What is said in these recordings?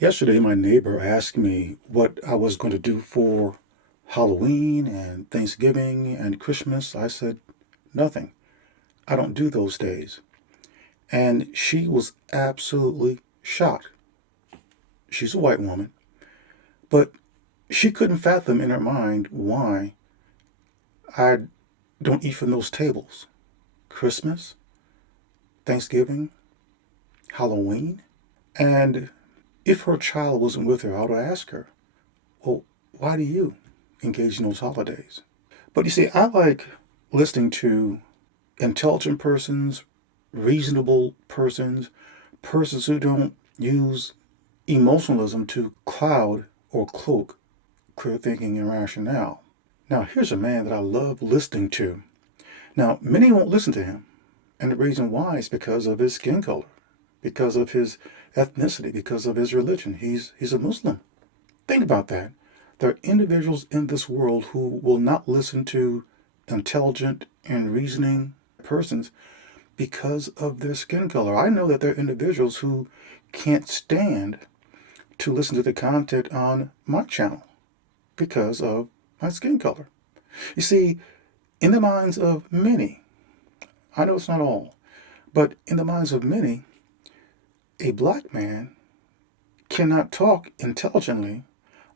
Yesterday, my neighbor asked me what I was going to do for Halloween and Thanksgiving and Christmas. I said, nothing. I don't do those days. And she was absolutely shocked. She's a white woman, but she couldn't fathom in her mind why I don't eat from those tables. Christmas, Thanksgiving, Halloween. And if her child wasn't with her, I would ask her, well, why do you engage in those holidays? But you see, I like listening to intelligent persons, reasonable persons, persons who don't use emotionalism to cloud or cloak clear thinking and rationale. Now, here's a man that I love listening to. Now, many won't listen to him, and the reason why is because of his skin color, because of his ethnicity, because of his religion. He's a Muslim. Think about that. There are individuals in this world who will not listen to intelligent and reasoning persons because of their skin color. I know that there are individuals who can't stand to listen to the content on my channel because of my skin color. You see, in the minds of many, I know it's not all, but in the minds of many, a black man cannot talk intelligently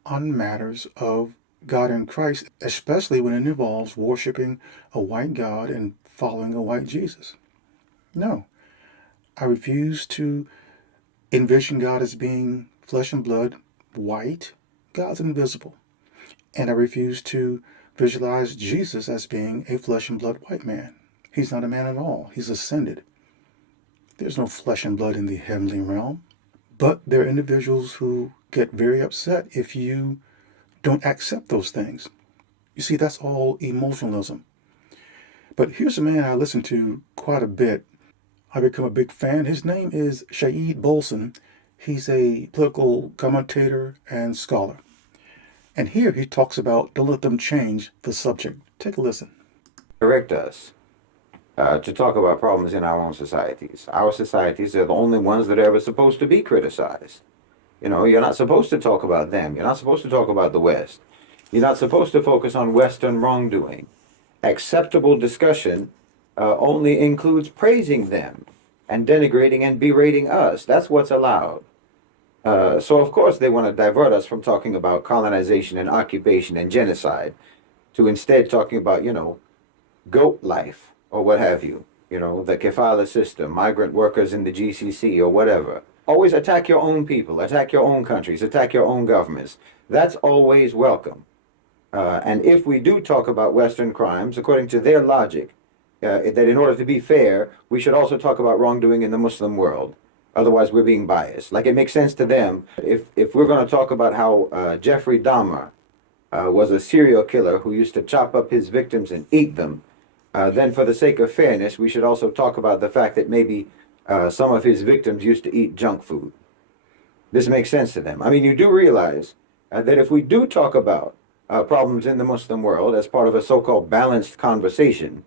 on matters of God and Christ, especially when it involves worshiping a white God and following a white Jesus. No, I refuse to envision God as being flesh and blood, white. God's invisible. And I refuse to visualize Jesus as being a flesh and blood white man. He's not a man at all. He's ascended. There's no flesh and blood in the heavenly realm. But there are individuals who get very upset if you don't accept those things. You see, that's all emotionalism. But here's a man I listen to quite a bit. I become a big fan. His name is Shahid Bolsen. He's a political commentator and scholar. And here he talks about don't let them change the subject. Take a listen. Direct us to talk about problems in our own societies. Our societies are the only ones that are ever supposed to be criticized. You know, you're not supposed to talk about them. You're not supposed to talk about the West. You're not supposed to focus on Western wrongdoing. Acceptable discussion only includes praising them and denigrating and berating us. That's what's allowed. So, of course, they want to divert us from talking about colonization and occupation and genocide to instead talking about, goat life or what have you, the kefala system, migrant workers in the GCC or whatever. Always attack your own people, attack your own countries, attack your own governments. That's always welcome. And if we do talk about Western crimes, according to their logic, that in order to be fair, we should also talk about wrongdoing in the Muslim world. Otherwise, we're being biased. Like, it makes sense to them. If we're going to talk about how Jeffrey Dahmer was a serial killer who used to chop up his victims and eat them, then for the sake of fairness, we should also talk about the fact that maybe some of his victims used to eat junk food. This makes sense to them. I mean, you do realize that if we do talk about problems in the Muslim world as part of a so-called balanced conversation,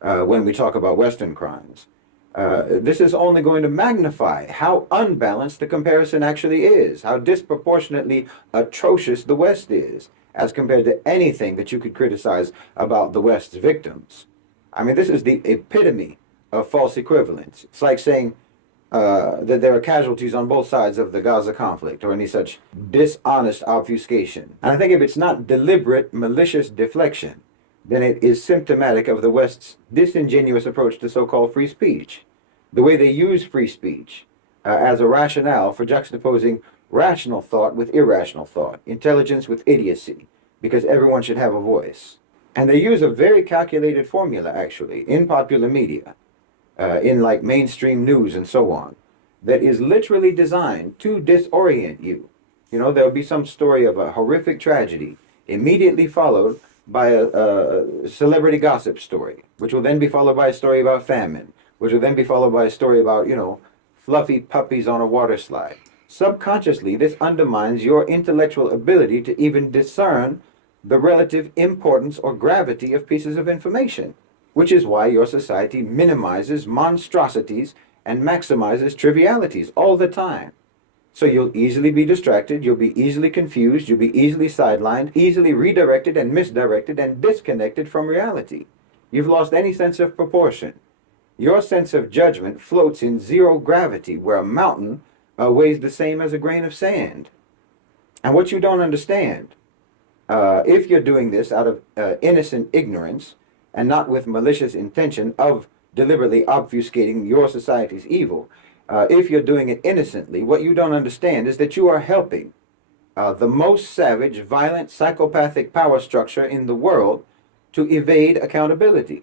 when we talk about Western crimes, this is only going to magnify how unbalanced the comparison actually is, how disproportionately atrocious the West is, as compared to anything that you could criticize about the West's victims. I mean, this is the epitome of false equivalence. It's like saying that there are casualties on both sides of the Gaza conflict, or any such dishonest obfuscation. And I think if it's not deliberate, malicious deflection, then it is symptomatic of the West's disingenuous approach to so-called free speech. The way they use free speech as a rationale for juxtaposing rational thought with irrational thought, intelligence with idiocy, because everyone should have a voice. And they use a very calculated formula, actually, in popular media, in like mainstream news and so on, that is literally designed to disorient you. You know, there'll be some story of a horrific tragedy immediately followed by a celebrity gossip story, which will then be followed by a story about famine, which will then be followed by a story about, fluffy puppies on a water slide. Subconsciously, this undermines your intellectual ability to even discern the relative importance or gravity of pieces of information, which is why your society minimizes monstrosities and maximizes trivialities all the time. So you'll easily be distracted, you'll be easily confused, you'll be easily sidelined, easily redirected and misdirected and disconnected from reality. You've lost any sense of proportion. Your sense of judgment floats in zero gravity, where a mountain weighs the same as a grain of sand. And what you don't understand, if you're doing this out of innocent ignorance and not with malicious intention of deliberately obfuscating your society's evil, if you're doing it innocently, what you don't understand is that you are helping the most savage, violent, psychopathic power structure in the world to evade accountability.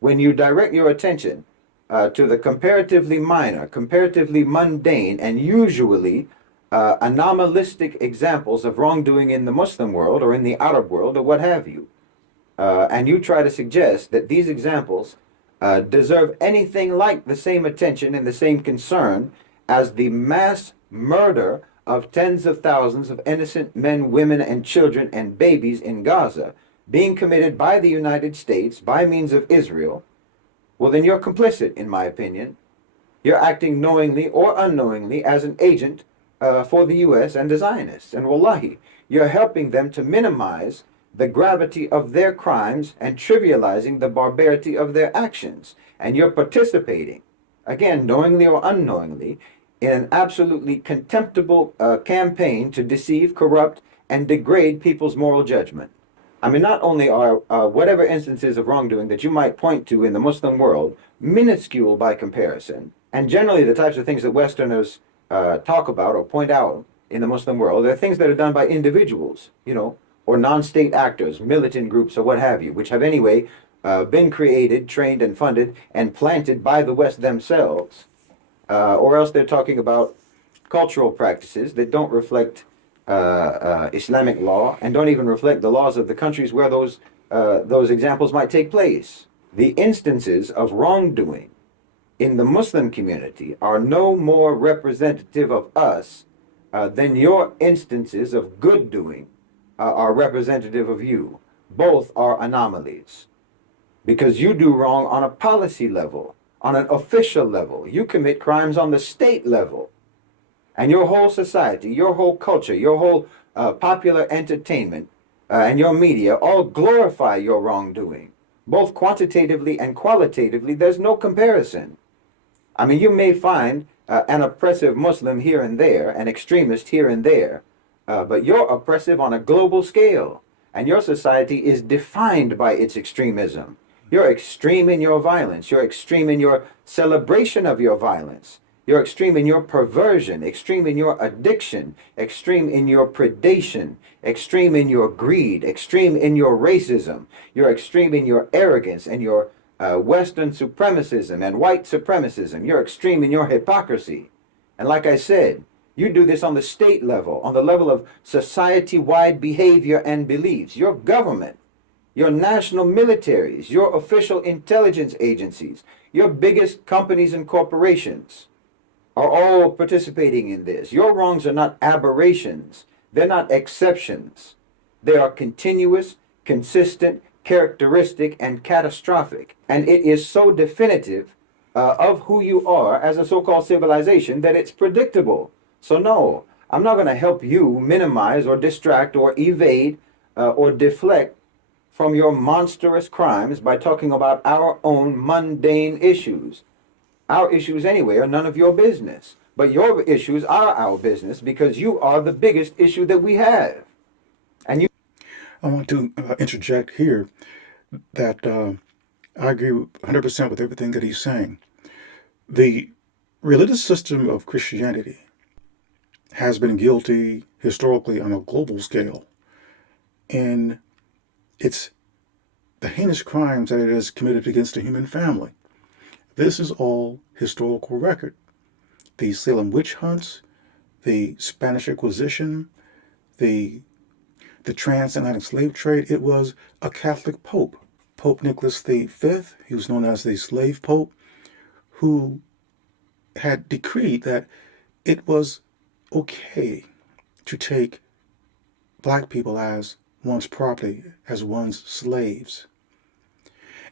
When you direct your attention to the comparatively minor, comparatively mundane, and usually anomalistic examples of wrongdoing in the Muslim world or in the Arab world or what have you, and you try to suggest that these examples deserve anything like the same attention and the same concern as the mass murder of tens of thousands of innocent men, women, and children and babies in Gaza being committed by the United States by means of Israel, well, then you're complicit, in my opinion. You're acting knowingly or unknowingly as an agent for the U.S. and the Zionists. And wallahi, you're helping them to minimize the gravity of their crimes and trivializing the barbarity of their actions. And you're participating, again, knowingly or unknowingly, in an absolutely contemptible campaign to deceive, corrupt, and degrade people's moral judgment. I mean, not only are whatever instances of wrongdoing that you might point to in the Muslim world minuscule by comparison, and generally the types of things that Westerners talk about or point out in the Muslim world, they're things that are done by individuals, or non-state actors, militant groups, or what have you, which have anyway been created, trained, and funded and planted by the West themselves, or else they're talking about cultural practices that don't reflect Islamic law and don't even reflect the laws of the countries where those examples might take place. The instances of wrongdoing in the Muslim community are no more representative of us than your instances of good doing are representative of you. Both are anomalies because you do wrong on a policy level, on an official level. You commit crimes on the state level. And your whole society, your whole culture, your whole popular entertainment, and your media all glorify your wrongdoing, both quantitatively and qualitatively. There's no comparison. I mean, you may find an oppressive Muslim here and there, an extremist here and there, but you're oppressive on a global scale, and your society is defined by its extremism. You're extreme in your violence. You're extreme in your celebration of your violence. You're extreme in your perversion, extreme in your addiction, extreme in your predation, extreme in your greed, extreme in your racism. You're extreme in your arrogance and your Western supremacism and white supremacism. You're extreme in your hypocrisy. And like I said, you do this on the state level, on the level of society-wide behavior and beliefs. Your government, your national militaries, your official intelligence agencies, your biggest companies and corporations are all participating in this. Your wrongs are not aberrations. They're not exceptions. They are continuous, consistent, characteristic, and catastrophic. And it is so definitive of who you are as a so-called civilization that it's predictable. So no, I'm not going to help you minimize or distract or evade or deflect from your monstrous crimes by talking about our own mundane issues. Our issues anyway are none of your business. But your issues are our business because you are the biggest issue that we have. And you I want to interject here that I agree 100% with everything that he's saying. The religious system of Christianity has been guilty historically on a global scale in its the heinous crimes that it has committed against the human family. This is all historical record. The Salem witch hunts, the Spanish Inquisition, the transatlantic slave trade. It was a Catholic pope, Pope Nicholas V. He was known as the slave pope, who had decreed that it was okay to take black people as one's property, as one's slaves.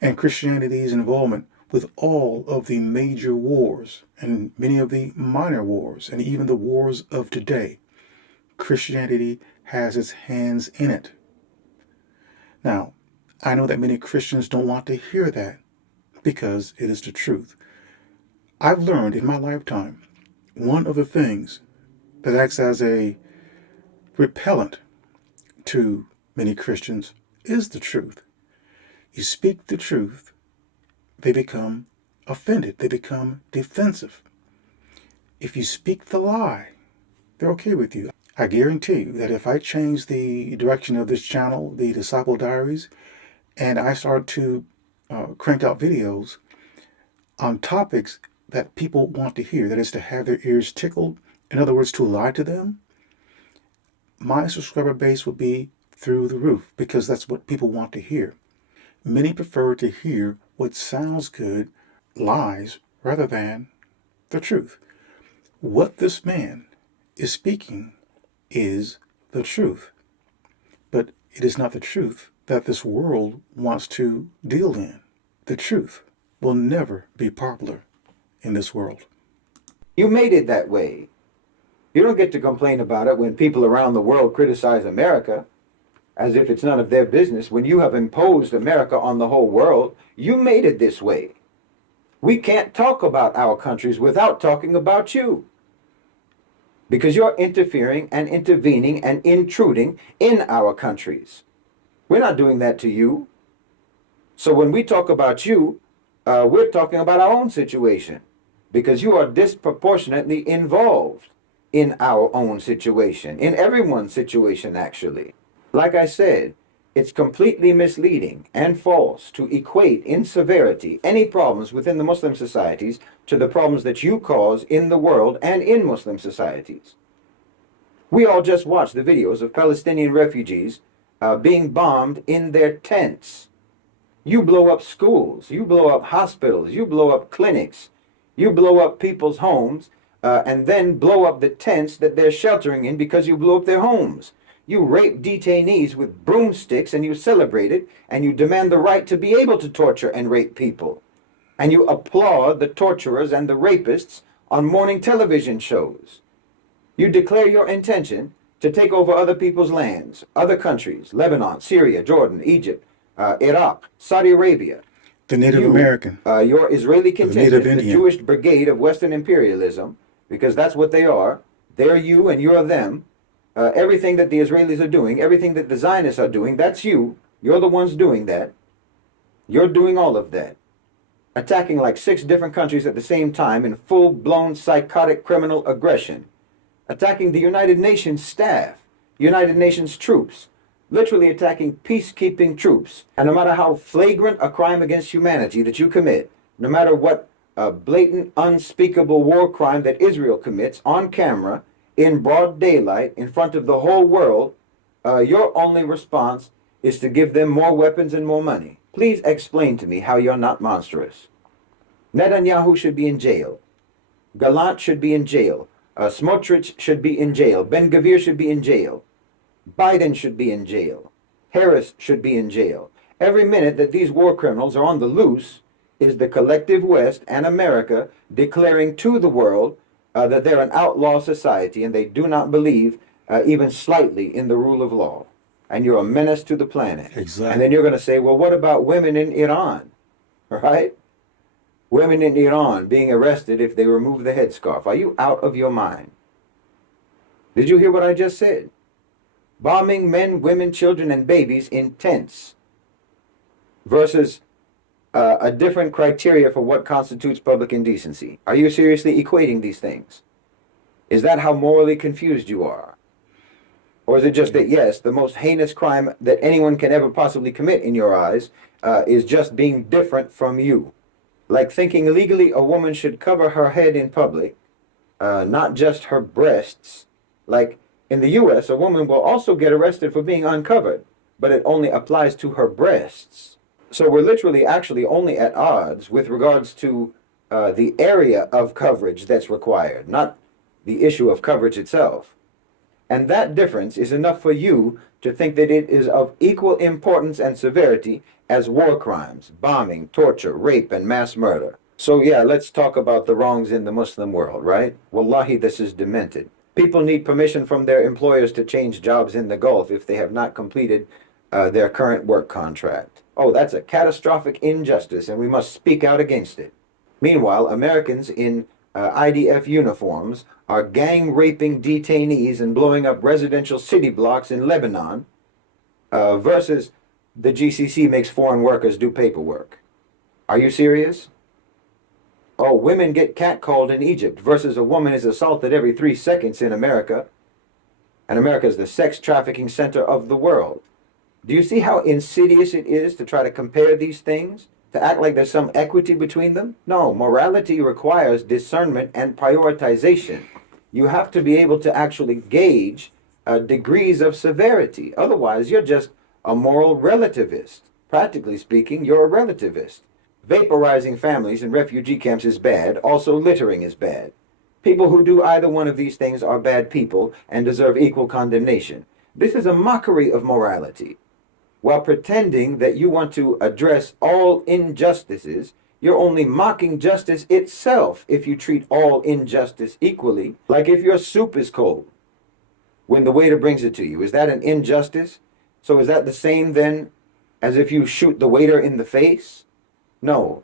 And Christianity's involvement with all of the major wars and many of the minor wars and even the wars of today, Christianity has its hands in it. Now, I know that many Christians don't want to hear that because it is the truth. I've learned in my lifetime one of the things that acts as a repellent to many Christians is the truth. You speak the truth, they become offended, they become defensive. If you speak the lie, they're okay with you. I guarantee you that if I change the direction of this channel, the Disciple Diaries, and I start to crank out videos on topics that people want to hear, that is to have their ears tickled, in other words, to lie to them, my subscriber base will be through the roof because that's what people want to hear. Many prefer to hear what sounds good, lies, rather than the truth. What this man is speaking is the truth, but it is not the truth that this world wants to deal in. The truth will never be popular in this world. You made it that way. You don't get to complain about it when people around the world criticize America as if it's none of their business. When you have imposed America on the whole world, you made it this way. We can't talk about our countries without talking about you, because you're interfering and intervening and intruding in our countries. We're not doing that to you. So when we talk about you, we're talking about our own situation, because you are disproportionately involved in our own situation, in everyone's situation, actually. Like I said, it's completely misleading and false to equate in severity any problems within the Muslim societies to the problems that you cause in the world and in Muslim societies. We all just watched the videos of Palestinian refugees being bombed in their tents. You blow up schools, you blow up hospitals, you blow up clinics, you blow up people's homes, and then blow up the tents that they're sheltering in because you blew up their homes. You rape detainees with broomsticks and you celebrate it, and you demand the right to be able to torture and rape people. And you applaud the torturers and the rapists on morning television shows. You declare your intention to take over other people's lands, other countries, Lebanon, Syria, Jordan, Egypt, Iraq, Saudi Arabia. The Native American, Your Israeli the Native contingent, the Indian. Jewish brigade of Western imperialism, because that's what they are. They're you and you're them. Everything that the Israelis are doing, everything that the Zionists are doing, that's you. You're the ones doing that. You're doing all of that. Attacking like 6 different countries at the same time in full-blown psychotic criminal aggression. Attacking the United Nations staff, United Nations troops, literally attacking peacekeeping troops. And no matter how flagrant a crime against humanity that you commit, no matter what blatant, unspeakable war crime that Israel commits on camera, in broad daylight, in front of the whole world, your only response is to give them more weapons and more money. Please explain to me how you're not monstrous. Netanyahu should be in jail. Gallant should be in jail. Smotrich should be in jail. Ben-Gvir should be in jail. Biden should be in jail. Harris should be in jail. Every minute that these war criminals are on the loose is the collective West and America declaring to the world that they're an outlaw society and they do not believe even slightly in the rule of law. And you're a menace to the planet. Exactly. And then you're going to say, well, what about women in Iran? Right? Women in Iran being arrested if they remove the headscarf. Are you out of your mind? Did you hear what I just said? Bombing men, women, children, and babies in tents versus a different criteria for what constitutes public indecency. Are you seriously equating these things? Is that how morally confused you are? Or is it just that, yes, the most heinous crime that anyone can ever possibly commit in your eyes is just being different from you? Like thinking legally a woman should cover her head in public, not just her breasts. Like in the U.S., a woman will also get arrested for being uncovered, but it only applies to her breasts. So we're literally actually only at odds with regards to the area of coverage that's required, not the issue of coverage itself. And that difference is enough for you to think that it is of equal importance and severity as war crimes, bombing, torture, rape, and mass murder. So, yeah, let's talk about the wrongs in the Muslim world, right? Wallahi, this is demented. People need permission from their employers to change jobs in the Gulf if they have not completed their current work contract. Oh, that's a catastrophic injustice, and we must speak out against it. Meanwhile, Americans in IDF uniforms are gang raping detainees and blowing up residential city blocks in Lebanon versus the GCC makes foreign workers do paperwork. Are you serious? Oh, women get catcalled in Egypt versus a woman is assaulted every 3 seconds in America. And America is the sex trafficking center of the world. Do you see how insidious it is to try to compare these things? To act like there's some equity between them? No, morality requires discernment and prioritization. You have to be able to actually gauge degrees of severity. Otherwise, you're just a moral relativist. Practically speaking, you're a relativist. Vaporizing families in refugee camps is bad. Also, littering is bad. People who do either one of these things are bad people and deserve equal condemnation. This is a mockery of morality. While pretending that you want to address all injustices, you're only mocking justice itself if you treat all injustice equally. Like if your soup is cold when the waiter brings it to you, is that an injustice? So is that the same then as if you shoot the waiter in the face? No.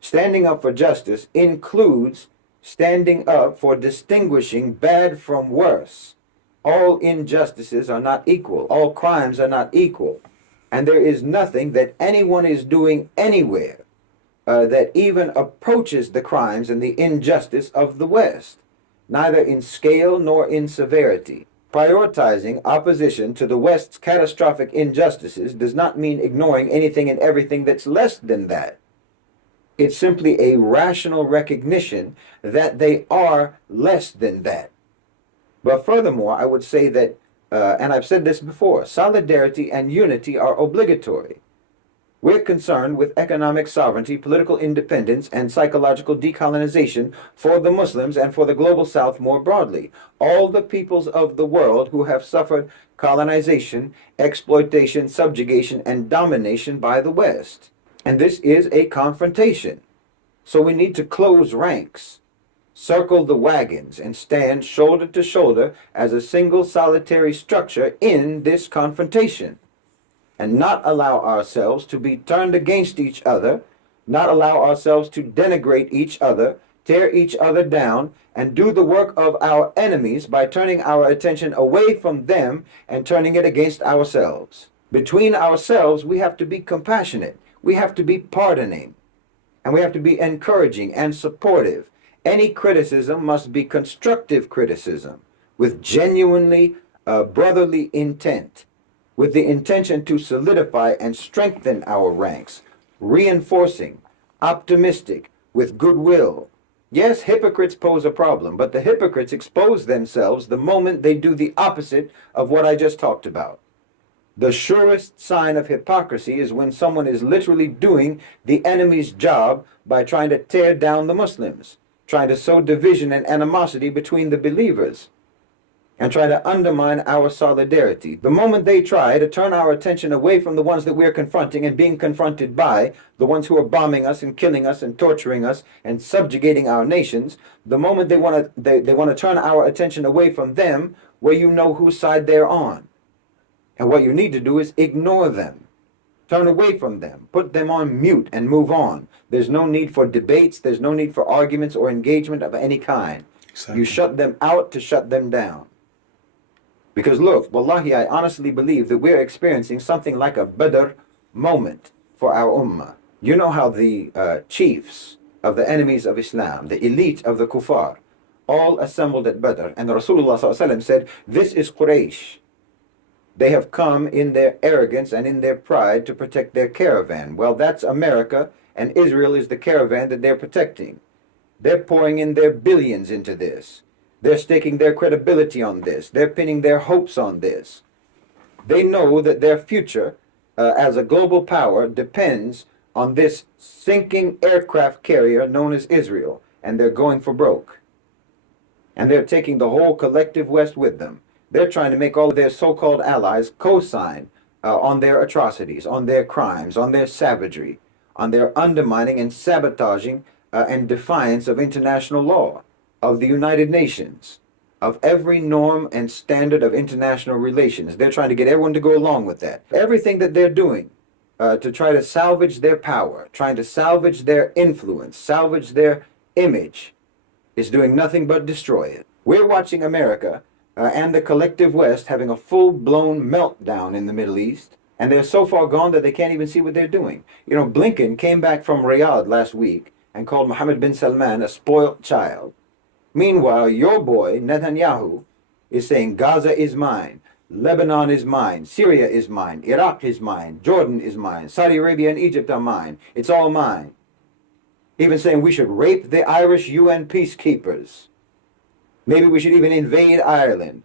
Standing up for justice includes standing up for distinguishing bad from worse. All injustices are not equal. All crimes are not equal. And there is nothing that anyone is doing anywhere that even approaches the crimes and the injustice of the West, neither in scale nor in severity. Prioritizing opposition to the West's catastrophic injustices does not mean ignoring anything and everything that's less than that. It's simply a rational recognition that they are less than that. But furthermore, I would say that, and I've said this before, solidarity and unity are obligatory. We're concerned with economic sovereignty, political independence, and psychological decolonization for the Muslims and for the global South more broadly. All the peoples of the world who have suffered colonization, exploitation, subjugation, and domination by the West. And this is a confrontation. So we need to close ranks, circle the wagons, and stand shoulder to shoulder as a single solitary structure in this confrontation, and not allow ourselves to be turned against each other, not allow ourselves to denigrate each other, tear each other down, and do the work of our enemies by turning our attention away from them and turning it against ourselves. Between ourselves, we have to be compassionate, we have to be pardoning, and we have to be encouraging and supportive. Any criticism must be constructive criticism with genuinely brotherly intent, with the intention to solidify and strengthen our ranks, reinforcing, optimistic, with goodwill. Yes, hypocrites pose a problem, but the hypocrites expose themselves the moment they do the opposite of what I just talked about. The surest sign of hypocrisy is when someone is literally doing the enemy's job by trying to tear down the Muslims, trying to sow division and animosity between the believers, and try to undermine our solidarity. The moment they try to turn our attention away from the ones that we're confronting and being confronted by, the ones who are bombing us and killing us and torturing us and subjugating our nations, the moment they want to turn our attention away from them, well, you know whose side they're on. And what you need to do is ignore them. Turn away from them. Put them on mute and move on. There's no need for debates. There's no need for arguments or engagement of any kind. Exactly. You shut them out to shut them down. Because look, wallahi, I honestly believe that we're experiencing something like a Badr moment for our ummah. You know how the chiefs of the enemies of Islam, the elite of the kuffar, all assembled at Badr. And Rasulullah ﷺ said, this is Quraysh. They have come in their arrogance and in their pride to protect their caravan. Well, that's America, and Israel is the caravan that they're protecting. They're pouring in their billions into this. They're staking their credibility on this. They're pinning their hopes on this. They know that their future as a global power depends on this sinking aircraft carrier known as Israel, and they're going for broke. And they're taking the whole collective West with them. They're trying to make all of their so-called allies co-sign on their atrocities, on their crimes, on their savagery, on their undermining and sabotaging and defiance of international law, of the United Nations, of every norm and standard of international relations. They're trying to get everyone to go along with that. Everything that they're doing to try to salvage their power, trying to salvage their influence, salvage their image, is doing nothing but destroy it. We're watching America and the collective West having a full-blown meltdown in the Middle East, and they're so far gone that they can't even see what they're doing. You know, Blinken came back from Riyadh last week and called Mohammed bin Salman a spoilt child. Meanwhile, your boy, Netanyahu, is saying Gaza is mine, Lebanon is mine, Syria is mine, Iraq is mine, Jordan is mine, Saudi Arabia and Egypt are mine. It's all mine. Even saying we should rape the Irish UN peacekeepers. Maybe we should even invade Ireland.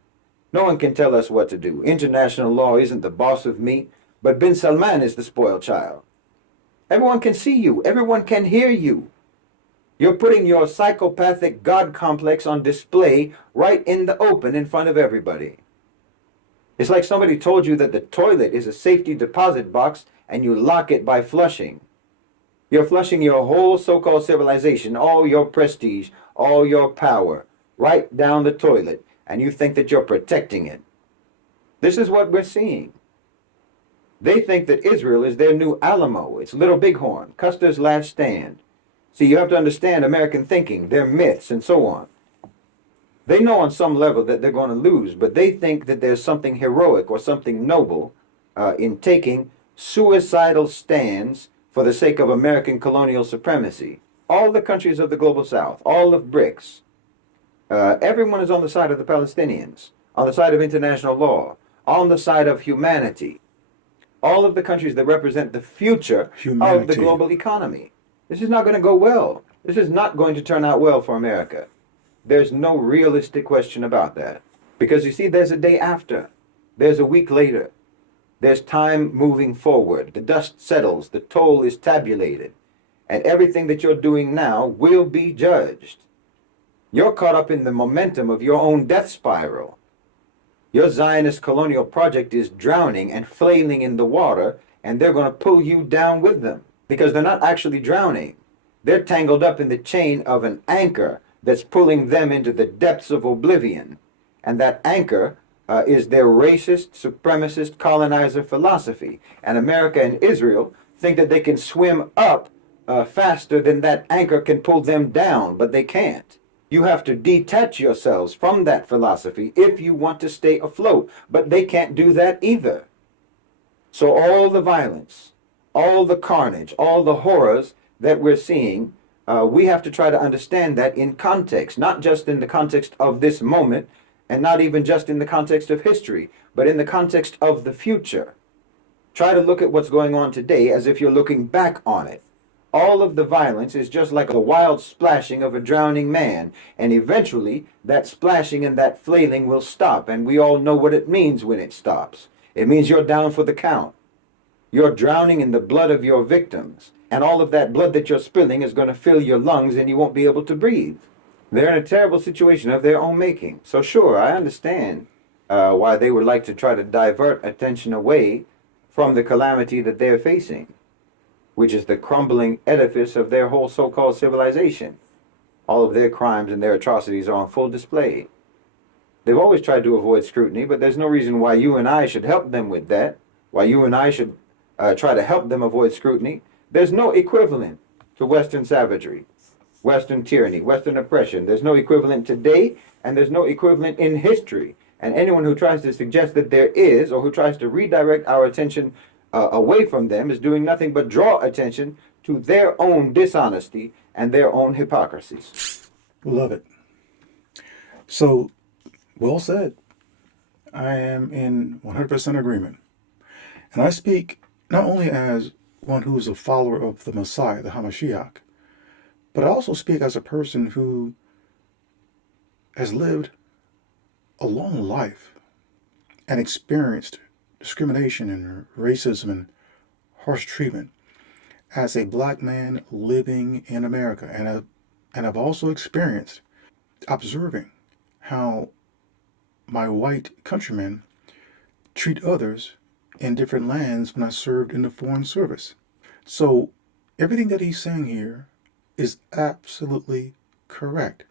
No one can tell us what to do. International law isn't the boss of me, but bin Salman is the spoiled child. Everyone can see you. Everyone can hear you. You're putting your psychopathic God complex on display right in the open in front of everybody. It's like somebody told you that the toilet is a safety deposit box and you lock it by flushing. You're flushing your whole so-called civilization, all your prestige, all your power, right down the toilet, and you think that you're protecting it. This is what we're seeing. They think that Israel is their new Alamo. It's Little Bighorn, Custer's last stand. See, you have to understand American thinking, their myths, and so on. They know on some level that they're going to lose, but they think that there's something heroic or something noble in taking suicidal stands for the sake of American colonial supremacy. All the countries of the global south, all of BRICS, everyone is on the side of the Palestinians, on the side of international law, on the side of humanity. All of the countries that represent the future of the Humanity. global economy. This is not going to go well. This is not going to turn out well for America. There's no realistic question about that. Because you see, there's a day after. There's a week later. There's time moving forward. The dust settles. The toll is tabulated. And everything that you're doing now will be judged. You're caught up in the momentum of your own death spiral. Your Zionist colonial project is drowning and flailing in the water, and they're going to pull you down with them. Because they're not actually drowning. They're tangled up in the chain of an anchor that's pulling them into the depths of oblivion. And that anchor is their racist, supremacist, colonizer philosophy. And America and Israel think that they can swim up faster than that anchor can pull them down, but they can't. You have to detach yourselves from that philosophy if you want to stay afloat, but they can't do that either. So all the violence, all the carnage, all the horrors that we're seeing, we have to try to understand that in context, not just in the context of this moment, and not even just in the context of history, but in the context of the future. Try to look at what's going on today as if you're looking back on it. All of the violence is just like the wild splashing of a drowning man, and eventually that splashing and that flailing will stop, and we all know what it means when it stops. It means you're down for the count. You're drowning in the blood of your victims, and all of that blood that you're spilling is going to fill your lungs and you won't be able to breathe. They're in a terrible situation of their own making. So sure, I understand why they would like to try to divert attention away from the calamity that they're facing, which is the crumbling edifice of their whole so-called civilization. All of their crimes and their atrocities are on full display. They've always tried to avoid scrutiny, but there's no reason why you and I should help them with that, why you and I should try to help them avoid scrutiny. There's no equivalent to Western savagery, Western tyranny, Western oppression. There's no equivalent today, and there's no equivalent in history. And anyone who tries to suggest that there is, or who tries to redirect our attention away from them, is doing nothing but draw attention to their own dishonesty and their own hypocrisies. Love it. So, well said. I am in 100% agreement. And I speak not only as one who is a follower of the Messiah, the Hamashiach, but I also speak as a person who has lived a long life and experienced discrimination and racism and harsh treatment as a black man living in America. And I've also experienced observing how my white countrymen treat others in different lands when I served in the Foreign Service. So everything that he's saying here is absolutely correct.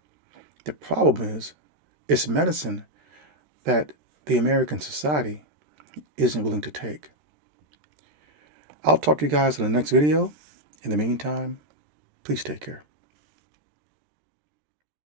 The problem is it's medicine that the American society isn't willing to take. I'll talk to you guys in the next video. In the meantime, please take care.